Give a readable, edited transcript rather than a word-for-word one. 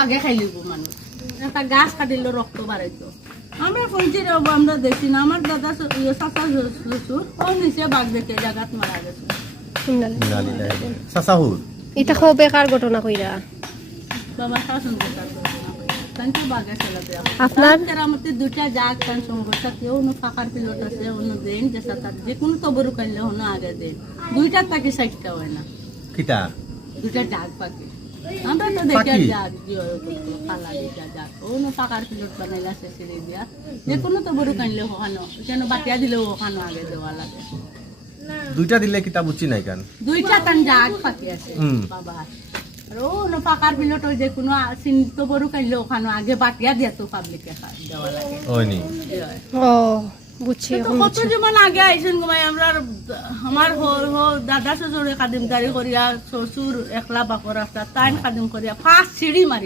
বাগে খাইলিব মানুষ একটা গাছ কাটিলে রক্ত বাড়াইতো আমরা পৌঁছে যাবো আমরা দেখি না আমার দাদা চাচা শ্বশুর ও নিচে বাঘ দেখে জায়গাত মারা গেছে চাচাহুর এটা খুব বেকার ঘটনা কইরা বাবা শাসন করতে তাকে বাঘে চলাতে আপনার কেরামতে দুটা জাগ কান সমস্যা কেউ নো ফাঁকার পিলট আছে অন্য দেন যে সাতার যে কোনো তবরু কানলে হনো আগে দেন দুইটা তাকে সাইটটা হয় না কিতা দুটা জাগ পাখি আমরা তো দেখি জাগ খালা দুটা জাগ অন্য ফাঁকার পিলট বানাইলা শেষে দিয়া যে কোনো তবরু কানলে হনো কেন বাটিয়া দিলেও ওখানো আগে দেওয়া লাগে দুইটা দিলে কিতা বুঝছি নাই কান দুইটা তান জাগ পাখি আছে বাবা আর অন্য ফাঁকার পিলট ওই যে কোনো তবরু কানলে ওখানো আগে বাটিয়া দিয়া তো পাবলিকে দেওয়া লাগে হয়নি ও বুঝছি কত যেমন আগে আইসেন ঘুমাই আমরা আমার দাদা শ্বশুরে কাদিমদারি করিয়া শ্বশুর একলা বাপর রাস্তা তাই কাদিম করিয়া ফার্স্ট সিঁড়ি মারি